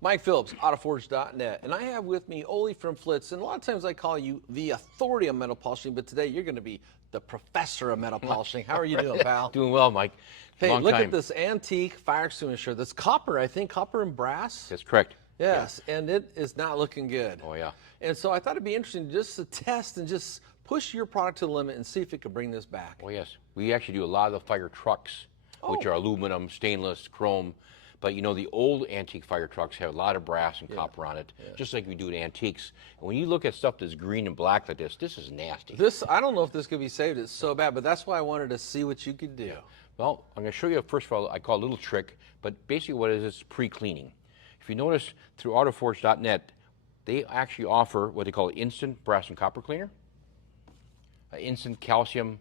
Mike Phillips, autoforge.net, and I have with me Ole from Flitz, and a lot of times I call you the authority on metal polishing, but today you're going to be the professor of metal polishing. How are you doing, pal? Doing well, Mike. Hey, Long look time. at this antique fire extinguisher. That's copper, I think, copper and brass. That's correct. Yes, and it is not looking good. Oh, yeah. And so I thought it'd be interesting just to test and just push your product to the limit and see if it could bring this back. Oh, yes. We actually do a lot of the fire trucks, which Oh. are aluminum, stainless, chrome. But you know, the old antique fire trucks have a lot of brass and copper on it, just like we do in antiques. And when you look at stuff that's green and black like this is nasty. This, I don't know if this could be saved. It's so bad, but that's why I wanted to see what you could do. Well, I'm going to show you, first of all, I call it a little trick, but basically what it is, it's pre-cleaning. If you notice through autoforge.net, they actually offer what they call instant brass and copper cleaner, instant calcium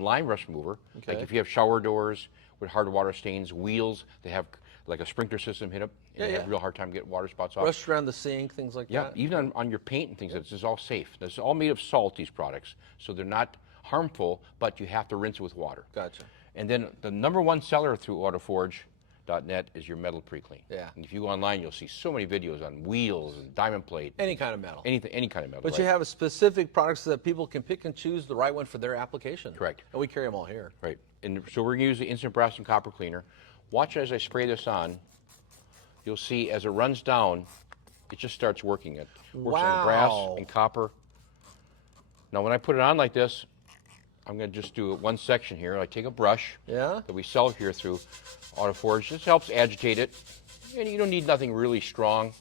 lime rust remover. Okay. Like if you have shower doors with hard water stains, wheels, they have like a sprinkler system hit up, and they have a real hard time getting water spots off. Rust around the sink, things like that. Yeah, even on your paint and things, this is all safe. This is all made of salt, these products, so they're not harmful, but you have to rinse it with water. Gotcha. And then the #1 seller through autoforge.net is your metal pre-clean. Yeah. And if you go online, you'll see so many videos on wheels and diamond plate. Any kind of metal. Anything, any kind of metal. But right? you have a specific products that people can pick and choose the right one for their application. Correct. And we carry them all here. Right. And so we're going to use the instant brass and copper cleaner. Watch as I spray this on. You'll see as it runs down, it just starts working. It works on brass and copper. Now when I put it on like this, I'm going to just do one section here. I take a brush that we sell here through Autoforge. This helps agitate it. And you don't need nothing really strong.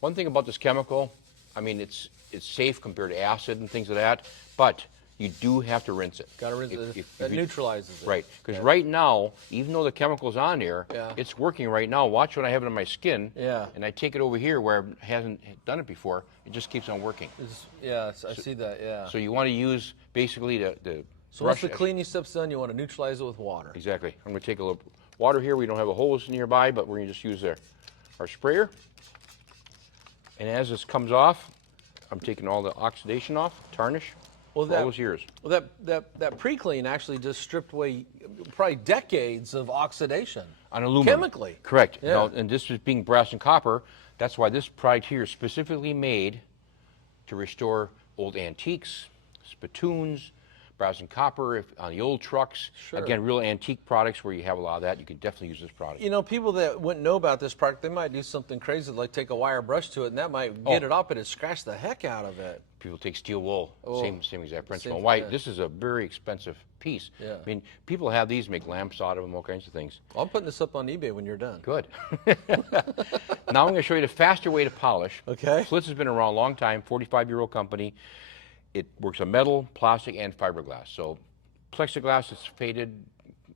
One thing about this chemical, I mean, it's safe compared to acid and things like that, but you do have to rinse it. Got to rinse it. That neutralizes it. Right, because right now, even though the chemical's on there, it's working right now. Watch when I have it on my skin, and I take it over here where it hasn't done it before, it just keeps on working. I see that, So you want to use basically the So once the cleaning step's done, you want to neutralize it with water. Exactly. I'm going to take a little water here. We don't have a hose nearby, but we're going to just use our sprayer. And as this comes off, I'm taking all the oxidation off, tarnish. Well, all those years. Well, that pre-clean actually just stripped away probably decades of oxidation. On aluminum. Chemically. Correct. Yeah. Now, and this is being brass and copper. That's why this product here is specifically made to restore old antiques, spittoons, brass and copper on the old trucks. Sure. Again, real antique products where you have a lot of that. You can definitely use this product. You know, people that wouldn't know about this product, they might do something crazy like take a wire brush to it, and that might get it up and it scratch the heck out of it. People take steel wool, same exact principle. Same, Why? This is a very expensive piece. Yeah. I mean, people have these, make lamps out of them, all kinds of things. I'm putting this up on eBay when you're done. Good. Now I'm going to show you the faster way to polish. Okay. Flitz has been around a long time, 45-year-old company. It works on metal, plastic, and fiberglass. So plexiglass is faded,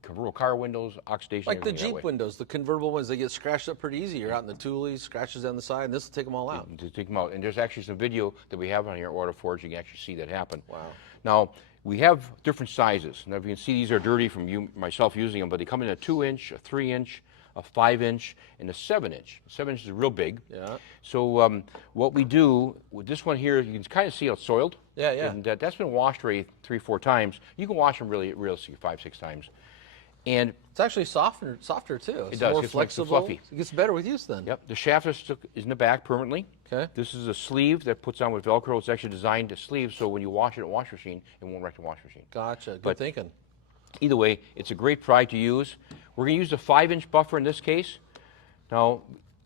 convertible car windows, oxidation. Like the Jeep windows, the convertible ones, they get scratched up pretty easy. You're out in the Thule's, scratches down the side, and this will take them all out. To take them out. And there's actually some video that we have on here at Autoforge. You can actually see that happen. Wow. Now, we have different sizes. Now, if you can see, these are dirty from myself using them, but they come in a 2-inch, a 3-inch, a 5-inch, and a 7-inch. 7 inches is real big. Yeah. So what we do with this one here, you can kind of see how it's soiled. Yeah, yeah. And that's been washed already 3-4 times. You can wash them really 5-6 times. And it's actually softer too. It's does. more It's flexible. fluffy. It gets better with use then. Yep. The shaft is in the back permanently. Okay. This is a sleeve that puts on with Velcro. It's actually designed to sleeve, so when you wash it at a wash machine, it won't wreck the wash machine. Gotcha. Good thinking. Either way, it's a great product to use. We're going to use the 5-inch buffer in this case. Now,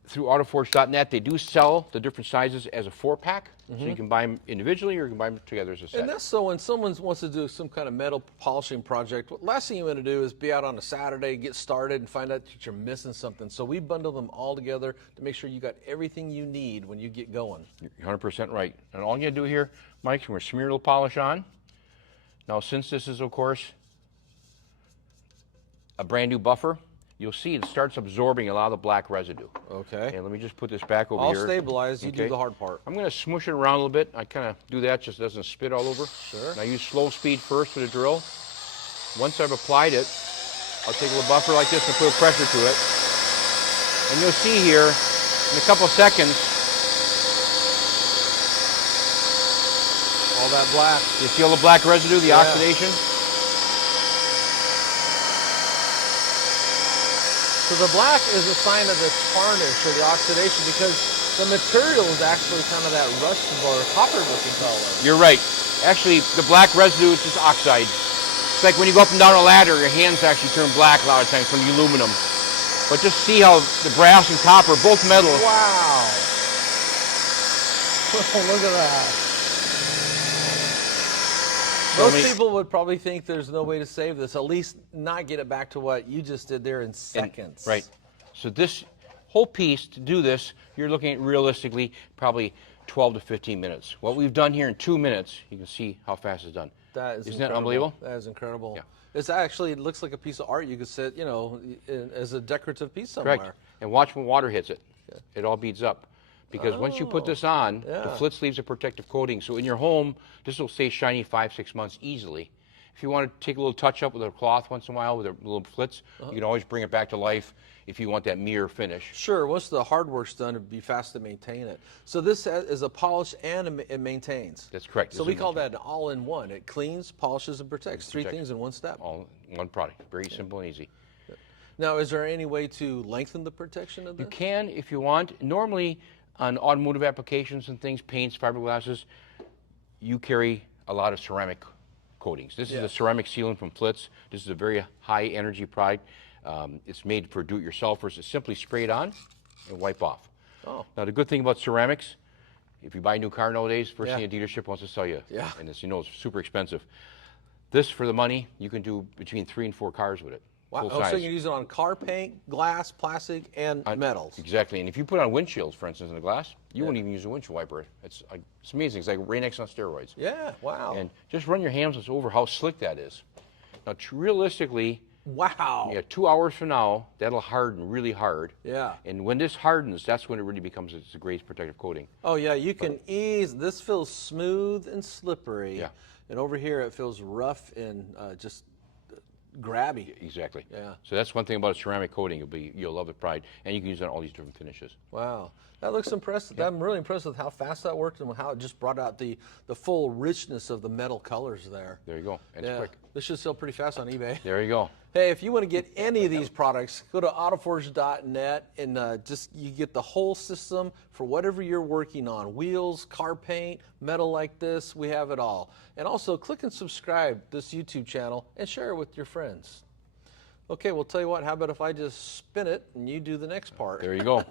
through autoforge.net, they do sell the different sizes as a 4-pack. So you can buy them individually or you can buy them together as a set. And that's so when someone wants to do some kind of metal polishing project, last thing you want to do is be out on a Saturday, get started, and find out that you're missing something. So we bundle them all together to make sure you got everything you need when you get going. You're 100% right. And all you got to do here, Mike, is we're going to smear a little polish on. Now, since this is, of course, a brand new buffer, you'll see it starts absorbing a lot of the black residue. Okay. And let me just put this back over All here. stabilized, you do the hard part. I'm going to smush it around a little bit. I kind of do that just so it doesn't spit all over. Sure. And I use slow speed first with a drill. Once I've applied it, I'll take a little buffer like this and put a pressure to it. And you'll see here, in a couple of seconds, all that black. You see all the black residue, the Yeah. oxidation? So the black is a sign of the tarnish or the oxidation because the material is actually kind of that rust or copper looking color. You're right. Actually, the black residue is just oxide. It's like when you go up and down a ladder, your hands actually turn black a lot of times from the aluminum. But just see how the brass and copper, both metal. Wow. Look at that. Most people would probably think there's no way to save this, at least not get it back to what you just did there in seconds. Right. So this whole piece, to do this, you're looking at realistically probably 12 to 15 minutes. What we've done here in 2 minutes, you can see how fast it's done. That is Isn't incredible. that unbelievable? That is incredible. Yeah. It's actually, it looks like a piece of art you could sit, you know, as a decorative piece somewhere. Correct. And watch when water hits it. Yeah. It all beads up. Because once you put this on, the Flitz leaves a protective coating. So in your home, this will stay shiny 5-6 months easily. If you want to take a little touch up with a cloth once in a while with a little Flitz, you can always bring it back to life if you want that mirror finish. Sure, once the hard work's done, it'd be fast to maintain it. So this is a polish and it maintains. That's correct. So we call that an all-in-one. It cleans, polishes, and protects. Three things in one step. All in one product. Very simple and easy. Now, is there any way to lengthen the protection of this? You can if you want. Normally, on automotive applications and things, paints, fiberglasses, you carry a lot of ceramic coatings. This is a ceramic sealant from Flitz. This is a very high energy product. It's made for do-it-yourselfers. It's simply sprayed on and wipe off. Oh. Now the good thing about ceramics, if you buy a new car nowadays, first thing a dealership wants to sell you, and it's, you know, it's super expensive. This, for the money, you can do between 3 and 4 cars with it. Wow. Oh, so you can use it on car paint, glass, plastic, and metals. Exactly. And if you put on windshields, for instance, in the glass, you wouldn't even use a windshield wiper. It's amazing. It's like Rain-X on steroids. Yeah, wow. And just run your hands over how slick that is. Now, realistically, wow. Yeah, 2 hours from now, that'll harden really hard. Yeah. And when this hardens, that's when it really becomes the greatest protective coating. Oh, yeah, you can this feels smooth and slippery. Yeah. And over here, it feels rough and just grabby. Exactly. Yeah. So that's one thing about a ceramic coating. You'll love the pride, and you can use it on all these different finishes. Wow, that looks impressive. I'm really impressed with how fast that worked and how it just brought out the full richness of the metal colors there. There you go. And it's quick. This should sell pretty fast on eBay. There you go. Hey, if you want to get any of these products, go to autoforge.net and you get the whole system for whatever you're working on. Wheels, car paint, metal like this, we have it all. And also click and subscribe to this YouTube channel and share it with your friends. Okay, we'll tell you what, how about if I just spin it and you do the next part? There you go.